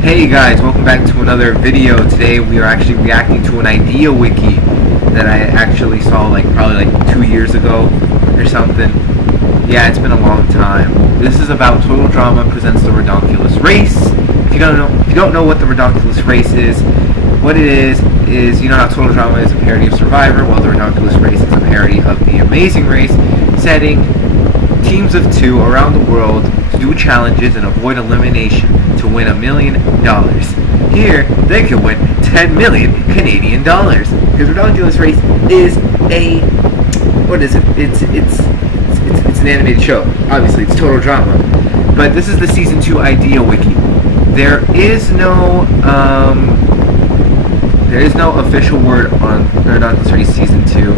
Hey guys, welcome back to another video. Today we are actually reacting to an idea wiki that I actually saw probably 2 years ago or something. Yeah, it's been a long time. This is about Total Drama presents the Ridonculous race. If you don't know what the Ridonculous race is, what it is you know how Total Drama is a parody of Survivor. Well, the Ridonculous race is a parody of the Amazing Race, setting teams of 2 around the world to do challenges and avoid elimination to win $1 million. Here, they could win 10 million Canadian dollars. Because Ridonculous race is it's an animated show. Obviously, it's Total Drama. But this is the Season 2 idea wiki. There is no official word on Ridonculous race Season 2.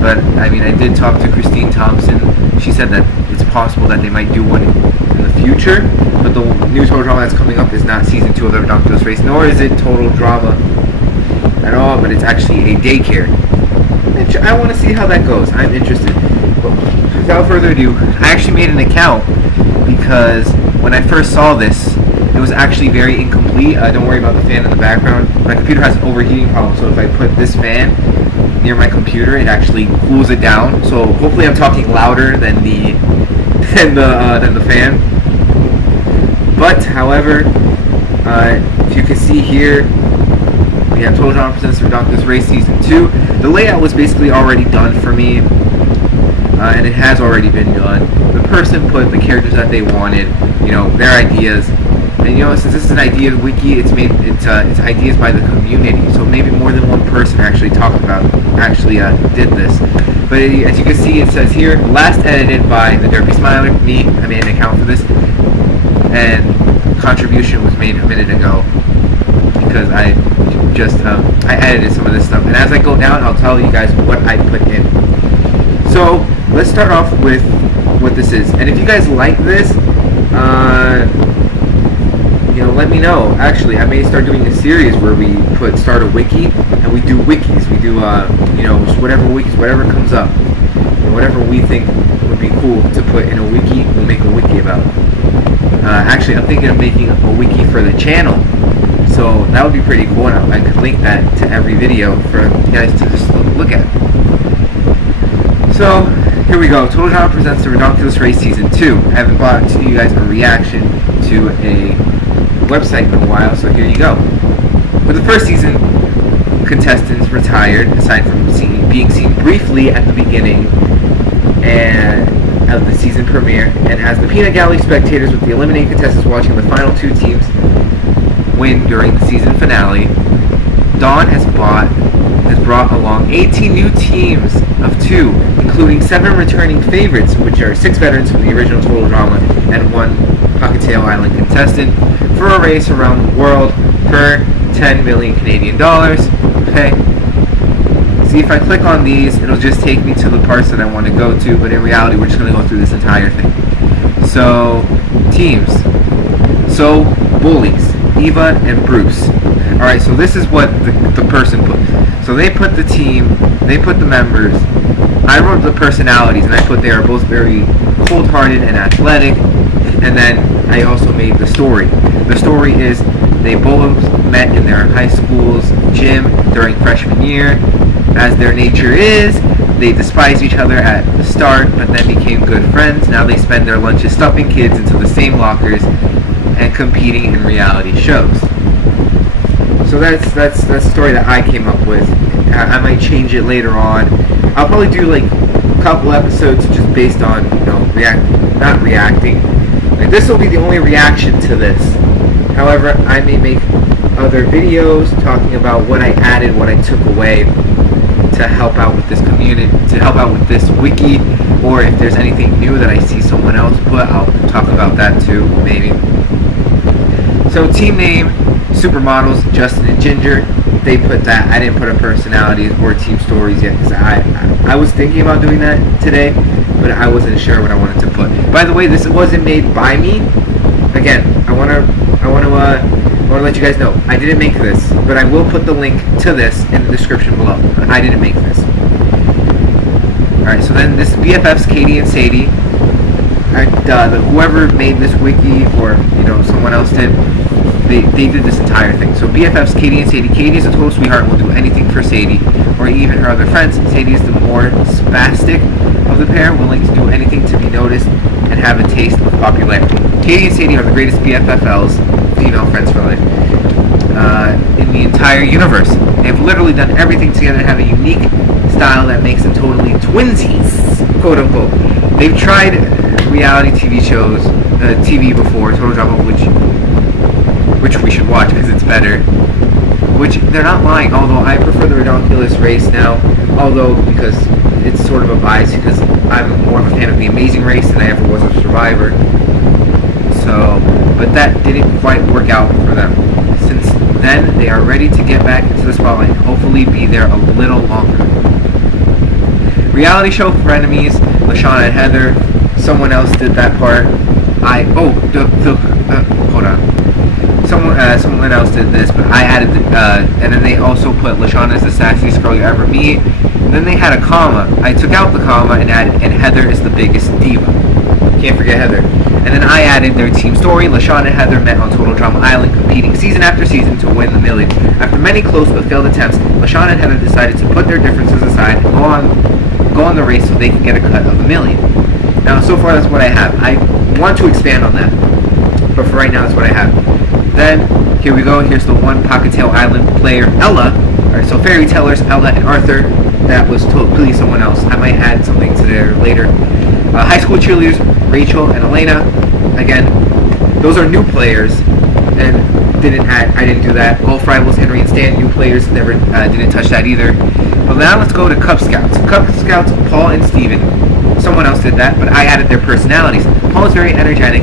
But, I mean, I did talk to Christine Thompson. She said that it's possible that they might do one in the future, but the new Total Drama that's coming up is not Season 2 of the Ridonculous race, nor is it Total Drama at all, but it's actually a daycare. I want to see how that goes. I'm interested. But without further ado, I actually made an account because when I first saw this, it was actually very incomplete. Don't worry about the fan in the background. My computer has an overheating problem, so if I put this fan near my computer, it actually cools it down. So hopefully I'm talking louder than the fan. But however, if you can see here, we have Total Drama presents Ridonculous race Season 2. The layout was basically already done for me, and it has already been done. The person put the characters that they wanted, their ideas. And since this is an idea wiki, it's ideas by the community. So maybe more than one person actually did this. But as you can see, it says here, last edited by the Derpy Smiler, me. I made an account for this, and contribution was made a minute ago because I edited some of this stuff. And as I go down, I'll tell you guys what I put in. So let's start off with what this is. And if you guys like this, let me know. Actually, I may start doing a series where we start a wiki and we do wikis. We do whatever comes up, whatever we think would be cool to put in a wiki, we'll make a wiki about. Actually, I'm thinking of making a wiki for the channel, so that would be pretty cool. And I could link that to every video for you guys to just look at. So here we go. Total Drama presents the Ridonculous race Season 2. I haven't brought to you guys a reaction to a website in a while, so here you go. For the first season, contestants retired, aside from being seen briefly at the beginning of the season premiere, and as the peanut gallery spectators with the eliminated contestants watching the final 2 teams win during the season finale, Dawn has brought along 18 new teams of 2, including 7 returning favorites, which are 6 veterans from the original Total Drama and 1 Pocketail Island contestant, for a race around the world for 10 million Canadian dollars. Okay. See, if I click on these, it'll just take me to the parts that I want to go to, but in reality, we're just going to go through this entire thing. So, teams. So, bullies, Eva and Bruce. Alright, so this is what the person put. So they put the team, they put the members, I wrote the personalities, and I put they are both very cold-hearted and athletic, and then I also made the story. The story is they both met in their high school's gym during freshman year. As their nature is, they despised each other at the start, but then became good friends. Now they spend their lunches stuffing kids into the same lockers and competing in reality shows. So that's the story that I came up with. I might change it later on. I'll probably do a couple episodes just based on not reacting. This will be the only reaction to this. However, I may make other videos talking about what I added, what I took away to help out with this community, to help out with this wiki, or if there's anything new that I see someone else put, I'll talk about that too, maybe. So team name, Supermodels, Justin and Ginger, they put that. I didn't put a personalities or team stories yet because I was thinking about doing that today, but I wasn't sure what I wanted to put. By the way, this wasn't made by me. Again, I want to let you guys know I didn't make this, but I will put the link to this in the description below. I didn't make this. Alright, so then this is BFFs Katie and Sadie. Whoever made this wiki, or someone else did, They did this entire thing. So BFFs, Katie and Sadie. Katie is a total sweetheart and will do anything for Sadie, or even her other friends. Sadie is the more spastic of the pair, willing to do anything to be noticed and have a taste of popularity. Katie and Sadie are the greatest BFFLs, female friends for life, in the entire universe. They've literally done everything together and have a unique style that makes them totally twinsies, quote unquote. They've tried reality TV shows, TV before, Total Drama, which we should watch because it's better. Which they're not lying, although I prefer the Ridonculous race now, although because it's sort of a bias because I'm more of a fan of the Amazing Race than I ever was of Survivor. So, but that didn't quite work out for them. Since then, they are ready to get back into the spotlight and hopefully be there a little longer. Reality show frenemies, LaShawna and Heather. Someone else did that part. Hold on. Someone else did this, but I added, and then they also put LaShawna as the sassiest girl you ever meet. And then they had a comma. I took out the comma and added, and Heather is the biggest diva. Can't forget Heather. And then I added their team story. LaShawna and Heather met on Total Drama Island, competing season after season to win the million. After many close but failed attempts, LaShawna and Heather decided to put their differences aside and go on the race so they can get a cut of the million. Now, so far that's what I have. I want to expand on that, but for right now that's what I have. Then, here we go. Here's the one Pocketail Island player, Ella. Alright, so Fairy Tellers, Ella and Arthur. That was totally someone else. I might add something to there later. High school cheerleaders, Rachel and Elena. Again, those are new players, and I didn't do that. Golf Rivals, Henry and Stan, new players. Never didn't touch that either. But now let's go to Cub Scouts. Cub Scouts, Paul and Steven. Someone else did that, but I added their personalities. Paul is very energetic,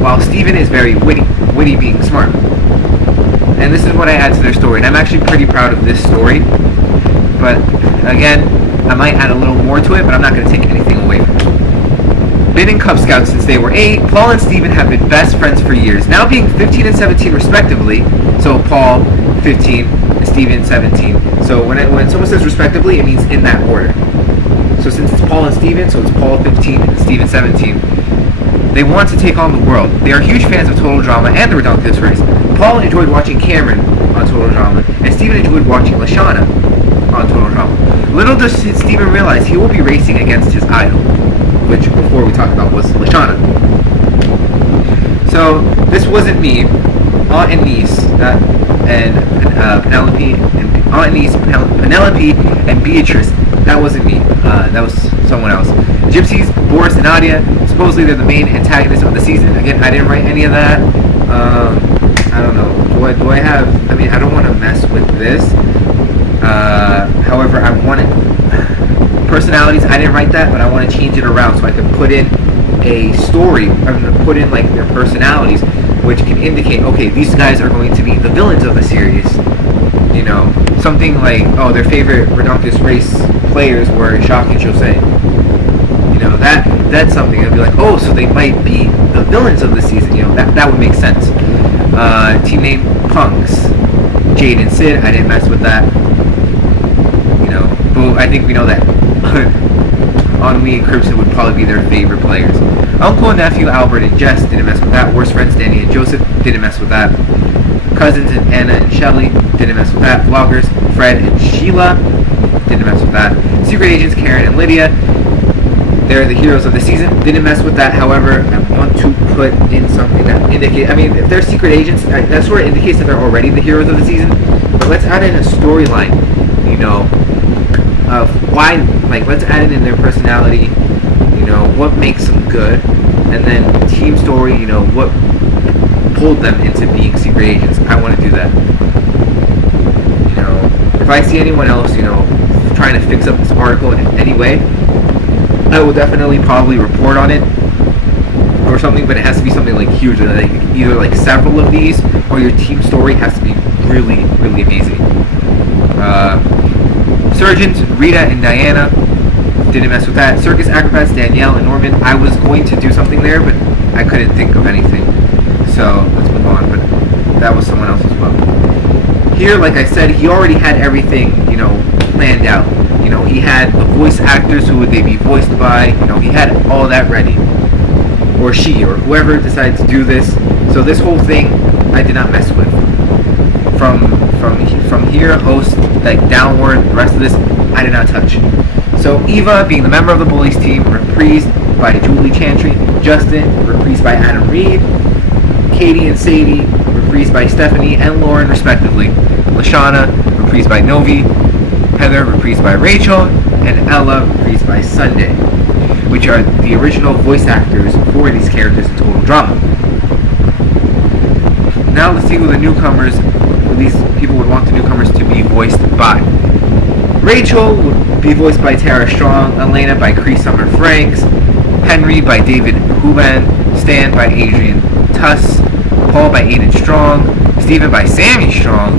while Steven is very witty being smart. And this is what I add to their story. And I'm actually pretty proud of this story. But again, I might add a little more to it, but I'm not going to take anything away from it. Been in Cub Scouts since they were 8. Paul and Steven have been best friends for years. Now being 15 and 17 respectively. So Paul 15 and Steven 17. So when someone says respectively, it means in that order. So since it's Paul and Steven, so it's Paul 15 and Steven 17. They want to take on the world. They are huge fans of Total Drama and the Ridonculous race. Paul enjoyed watching Cameron on Total Drama, and Steven enjoyed watching LaShawna on Total Drama. Little does Steven realize he will be racing against his idol, which before we talked about was LaShawna. So this wasn't me. Aunt and niece and Penelope and Aunt and niece Penelope and Beatrice. That wasn't me. That was someone else. Gypsies, Boris and Nadia. Supposedly they're the main antagonists of the season. Again, I didn't write any of that. I don't know. Do I have? I mean, I don't want to mess with this. However, I wanted personalities. I didn't write that, but I want to change it around so I can put in a story. I'm going to put in like their personalities, which can indicate, okay, these guys are going to be the villains of the series. You know, something like, oh, their favorite Ridonculous race players were Jacques and Jose. You know, that's something. I'd be like, oh, so they might be the villains of the season. You know, that would make sense. Team name Punks, Jade and Sid. I didn't mess with that. You know, but I think we know that Ennui and Crimson would probably be their favorite players. Uncle and nephew Albert and Jess didn't mess with that. Worst friends Danny and Joseph didn't mess with that. Cousins and Anna and Shelly didn't mess with that. Vloggers Fred and Sheila didn't mess with that. Secret agents Karen and Lydia, they're the heroes of the season, didn't mess with that. However, I want to put in something that indicates, I mean, if they're secret agents, that sort of indicates that they're already the heroes of the season. But let's add in a storyline, you know, of why, like, let's add in their personality, you know, what makes them good, and then team story, you know, what pulled them into being secret agents. I want to do that. You know, if I see anyone else, you know, trying to fix up this article in any way, I will definitely probably report on it or something, but it has to be something like huge, like either like several of these, or your team story has to be really, really amazing. Surgeons, Rita and Diana, didn't mess with that. Circus acrobats, Danielle and Norman. I was going to do something there, but I couldn't think of anything. So let's move on, but that was someone else as well. Here, like I said, he already had everything, you know, planned out. You know, he had the voice actors, who would they be voiced by, you know, he had all that ready. Or she, or whoever decided to do this. So this whole thing I did not mess with. From here, host, like downward, the rest of this, I did not touch. So Eva, being the member of the Bullies team, reprised by Julie Chantry. Justin, reprised by Adam Reed. Katie and Sadie, reprised by Stephanie and Lauren, respectively. Lashana, reprised by Novi. Heather, reprised by Rachel. And Ella, reprised by Sunday, which are the original voice actors for these characters in Total Drama. Now let's see who the newcomers, who these people would want the newcomers to be voiced by. Rachel would be voiced by Tara Strong, Elena by Cree Summer Franks, Henry by David Huban, Stan by Adrian Tuss, Paul by Aiden Strong, Stephen by Sammy Strong,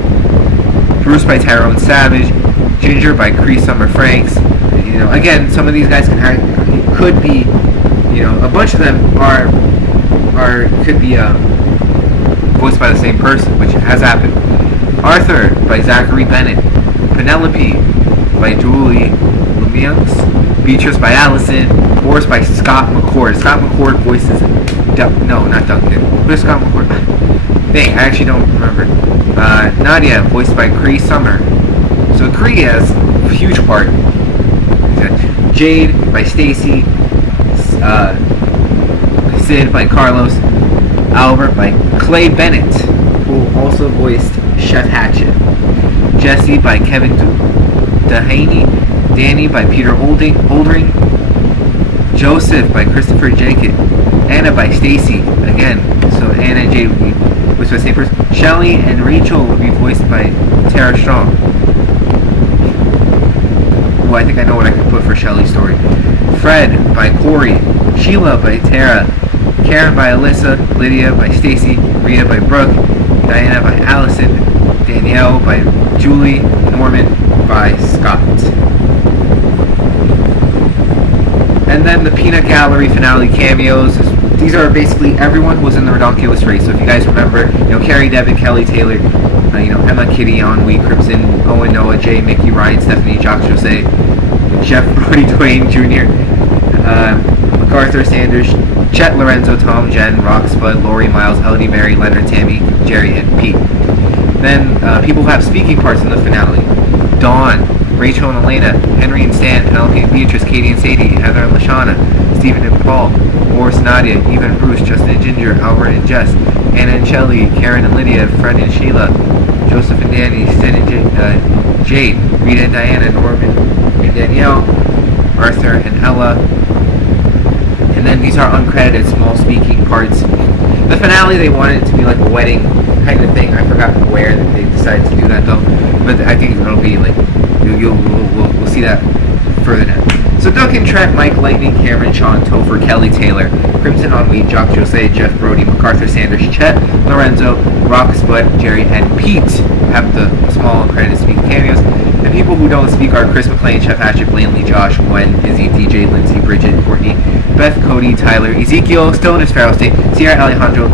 Bruce by Tyrone Savage, Ginger by Cree Summer Franks. You know, again, some of these guys could be, you know, a bunch of them could be voiced by the same person, which has happened. Arthur by Zachary Bennett, Penelope by Julie Lumians, Beatrice by Allison, Boris by Scott McCord. Scott McCord voices no, not Duncan. Who's Scott McCord? Dang, I actually don't remember. Nadia, voiced by Cree Summer. So Cree has a huge part. Jade by Stacy, Sid by Carlos, Albert by Clay Bennett, who also voiced Chef Hatchet, Jesse by Kevin Dehaney, Danny by Peter Oldring, Joseph by Christopher Jenkins, Anna by Stacy, again, so Anna and Jade would be voiced by the same person. Shelly and Rachel would be voiced by Tara Strong. Ooh, I think I know what I can put for Shelly's story. Fred by Corey, Sheila by Tara, Karen by Alyssa, Lydia by Stacy, Rita by Brooke, Diana by Allison, Danielle by Julie, Norman by Scott. And then the Peanut Gallery finale cameos. These are basically everyone who was in the Ridonculous race. So if you guys remember, you know, Carrie, Devin, Kelly, Taylor, you know, Emma, Kitty, Ennui, Crimson, Owen, Noah, Jay, Mickey, Ryan, Stephanie, Jacques, Jose, Jeff, Brody, Dwayne Jr., MacArthur, Sanders, Chet, Lorenzo, Tom, Jen, Rock, Spud, Lori, Miles, Elodie, Mary, Leonard, Tammy, Jerry, and Pete. Then people who have speaking parts in the finale. Dawn, Rachel and Elena, Henry and Stan, Penelope and Beatrice, Katie and Sadie, Heather and Lashana, Stephen and Paul, Boris, Nadia, Eva and Bruce, Justin and Ginger, Albert and Jess, Anna and Shelley, Karen and Lydia, Fred and Sheila, Joseph and Danny, Stan and Jade, Rita and Diana, Norman and Danielle, Arthur and Ella. And then these are uncredited small speaking parts. The finale, they wanted it to be like a wedding kind of thing. I forgot where they decided to do that though, but I think it'll be like we'll see that further down. So Duncan, Trent, Mike, Lightning, Cameron, Sean, Topher, Kelly, Taylor, Crimson, Ennui, Jock, Jose, Jeff, Brody, MacArthur, Sanders, Chet, Lorenzo, Rock, Spud, Jerry, and Pete have the small uncredited speaking cameos. And people who don't speak are Chris McLean, Chef Hatchet, Blanley, Josh, Gwen, Izzy, DJ, Lindsay, Bridget, Courtney, Beth, Cody, Tyler, Ezekiel, still in his Pharaoh State, Sierra, Alejandro,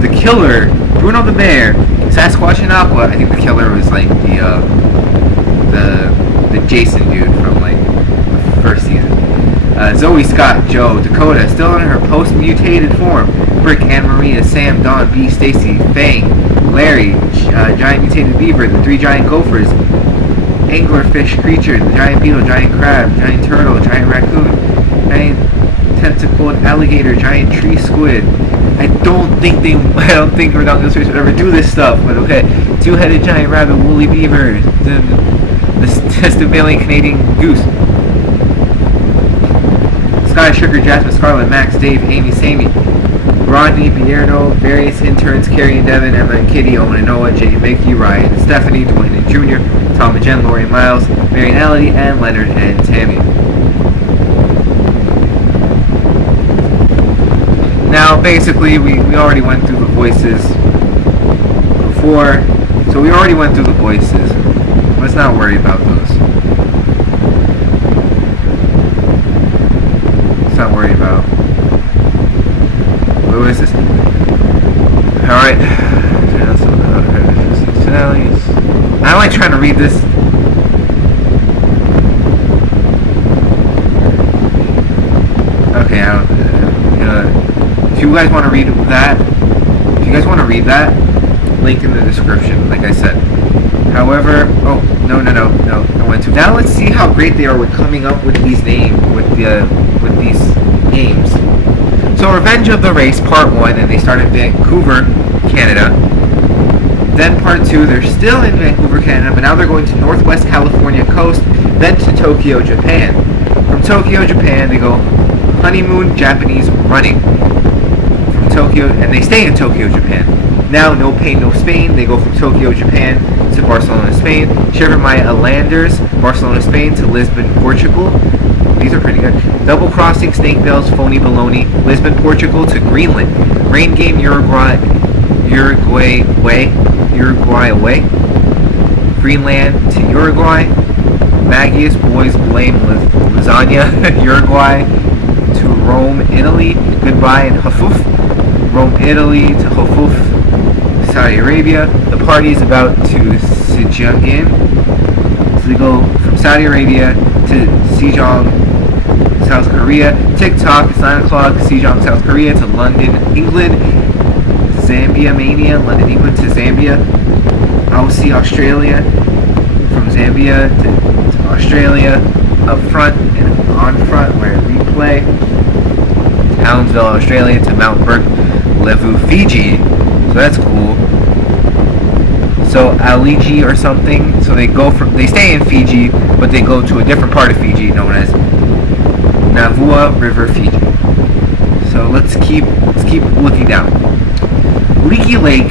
the Killer, Bruno the Bear, Sasquatch, and Aqua. I think the Killer was like the Jason dude from like the first season. Zoe, Scott, Joe, Dakota, still in her post-mutated form. Brick, Anne Maria, Sam, Dawn, B, Stacy, Fang, Larry, Giant Mutated Beaver, the Three Giant Gophers, Anglerfish Creature, the Giant Beetle, Giant Crab, Giant Turtle, Giant Raccoon, Giant Tentacled Alligator, Giant Tree Squid. I don't think Ridonculous would ever do this stuff, but okay. Two-Headed Giant Rabbit, Woolly Beaver, the Mammalian Canadian Goose, Sky, Sugar, Jasmine, Scarlet, Max, Dave, Amy, Sammy, Rodney, Bierno, various interns, Carrie and Devin, Emma and Kitty, Owen and Noah, Jay, Mickey, Ryan and Stephanie, Dwayne and Jr., Tom and Jen, Lori and Miles, Mary and Elodie, and Leonard and Tammy. Now, basically, we already went through the voices before, so we already went through the voices. Let's not worry about those. Let's not worry about. What is this? Alright. I don't like trying to read this. Okay, I don't. If you guys want to read that, Link in the description, like I said. However, oh, no, I went to. Now let's see how great they are with coming up with these names, with these games. So Revenge of the Race Part 1, and they start in Vancouver, Canada. Then Part 2, they're still in Vancouver, Canada, but now they're going to Northwest California coast, then to Tokyo, Japan. From Tokyo, Japan, they go honeymoon Japanese running. From Tokyo, and they stay in Tokyo, Japan. Now, No Pain, No Spain, they go from Tokyo, Japan to Barcelona, Spain. Shiver My Islanders, Barcelona, Spain to Lisbon, Portugal. These are pretty good. Double Crossing, Snake Bells, Phony Baloney, Lisbon, Portugal to Greenland. Rain Game, Uruguay away. Greenland to Uruguay. Magius Boys Blame Lasagna, Uruguay to Rome, Italy. Goodbye in Hafuf. Rome, Italy to Hafuf, Saudi Arabia. The party is about to Sijangin. So they go from Saudi Arabia to Sejong, South Korea. TikTok, it's 9 o'clock, Sejong, South Korea to London, England. Zambia Mania, London, England to Zambia. Aussie, Australia. From Zambia to Australia. Up front and on front where we play. Townsville, Australia to Mount Levu, Fiji. So that's cool. So Aligi or something. So they stay in Fiji, but they go to a different part of Fiji known as Navua River, Fiji. So let's keep looking down. Leaky Lakey,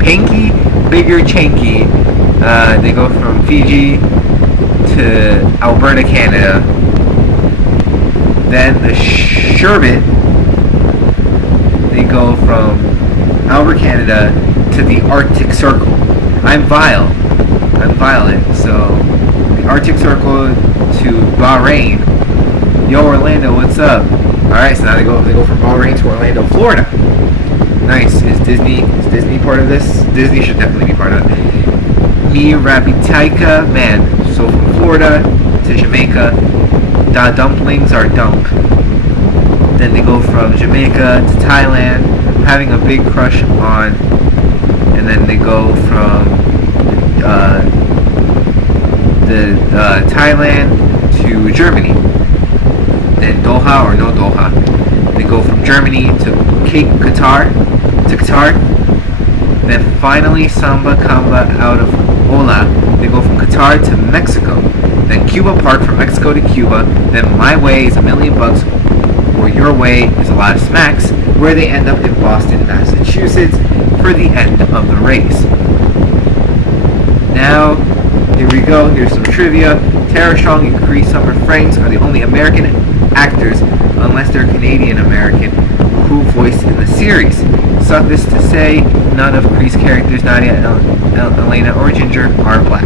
Panky, Bigger Chanky. They go from Fiji to Alberta, Canada. Then the Sherbet, they go from Alberta, Canada to the Arctic Circle. I'm Violet, so the Arctic Circle to Bahrain. Yo, Orlando, what's up? Alright, so now they go from Bahrain to Orlando, Florida. Nice. Is Disney part of this? Disney should definitely be part of it. Me Rabitaika, man. So from Florida to Jamaica. Da dumplings are dump. Then they go from Jamaica to Thailand. I'm having a big crush on. And then they go from Thailand to Germany. Then Doha or no Doha. They go from Germany to Qatar. Then finally Samba Kamba out of Ola. They go from Qatar to Mexico. Then Cuba Park from Mexico to Cuba. Then My Way is $1 million, or Your Way is a lot of smacks, where they end up in Boston, Massachusetts for the end of the race. Now, here we go. Here's some trivia. Tara Strong and Cree Summer Franks are the only American actors, unless they're Canadian American, who voiced in the series. Suffice to say, none of Cree's characters, Nadia, Elena, or Ginger, are black.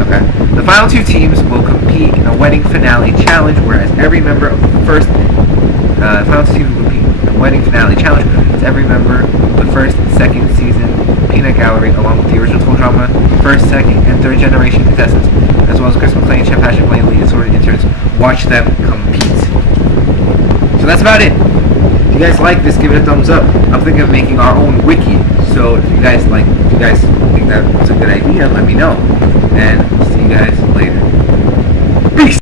Okay. The final two teams will compete in a wedding finale challenge, whereas every member of the first final two teams will compete in a wedding finale challenge, whereas every member of the first and second season Peanut Gallery, along with the original drama, first, second, and third generation contestants, as well as Chris McClain, Chef Patrick Blaine, lead assorted interns, watch them compete. So that's about it. If you guys like this, give it a thumbs up. I'm thinking of making our own wiki. So if you guys think that's a good idea, let me know. And see you guys later.